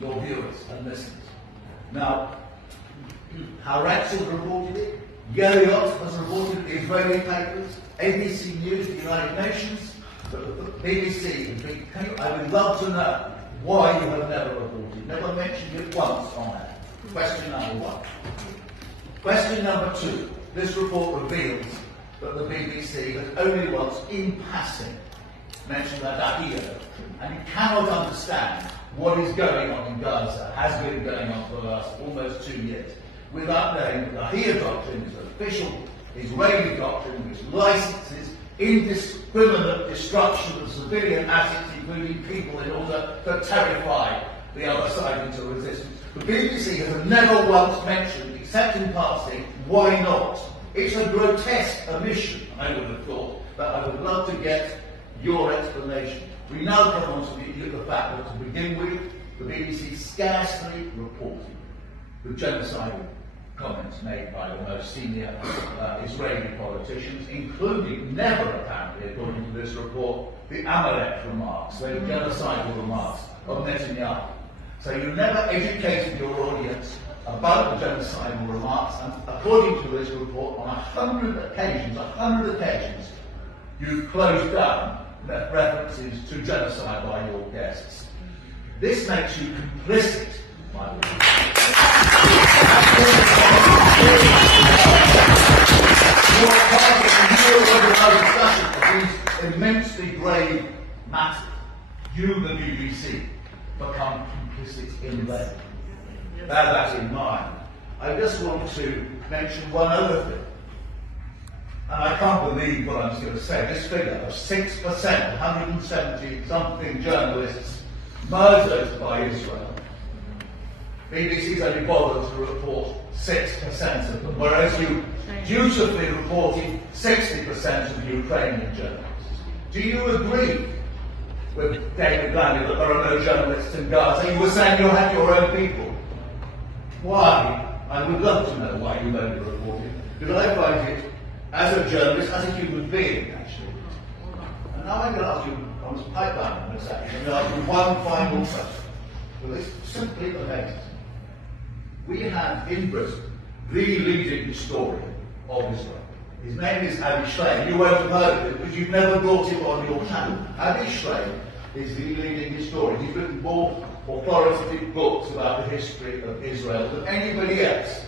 your viewers and listeners. Now, Haaretz has reported it, Yeriot has reported it, Israeli papers, ABC News, the United Nations, the BBC. I would love to know why you have never reported, never mentioned it once on that. Question number one. Question number two. This report reveals that the BBC has only once, in passing, mentioned the Dahia, and you cannot understand what is going on in Gaza, has been going on for the last almost 2 years, without knowing that the Dahia doctrine is an official Israeli doctrine which licenses indiscriminate destruction of civilian assets, including people, in order to terrify the other side into resistance. The BBC has never once mentioned, except in passing, why not? It's a grotesque omission, I would have thought, but I would love to get your explanation. We now come on to the fact that, to begin with, the BBC scarcely reported the genocidal comments made by the most senior Israeli politicians, including, never apparently, according to this report, the Amalek remarks, the genocidal remarks of Netanyahu. So you never educated your audience about the genocidal remarks, and according to this report, on 100 occasions, you've closed down references to genocide by your guests. This makes you complicit, my lord. You're part of the discussion of these immensely grave matters. You, the BBC, become complicit in them. Bear that in mind. I just want to mention one other thing. And I can't believe what I'm going to say. This figure of 6%, 170-something journalists murdered by Israel. BBC's only bothered to report 6% of them, whereas you dutifully reported 60% of Ukrainian journalists. Do you agree with David Landy that there are no journalists in Gaza? You were saying you had your own people. Why? I would love to know why you only reported, because I find it, as a journalist, as a human being, actually. And now I'm going to ask you, on this pipeline in a second, I'm going to ask you one final question. Well, it's simply amazing. We have in Britain the leading historian of Israel. His name is Avi Shleim. You won't have heard of it because you've never brought him on your channel. Avi Shleim is the leading historian. He's written more authoritative books about the history of Israel than anybody else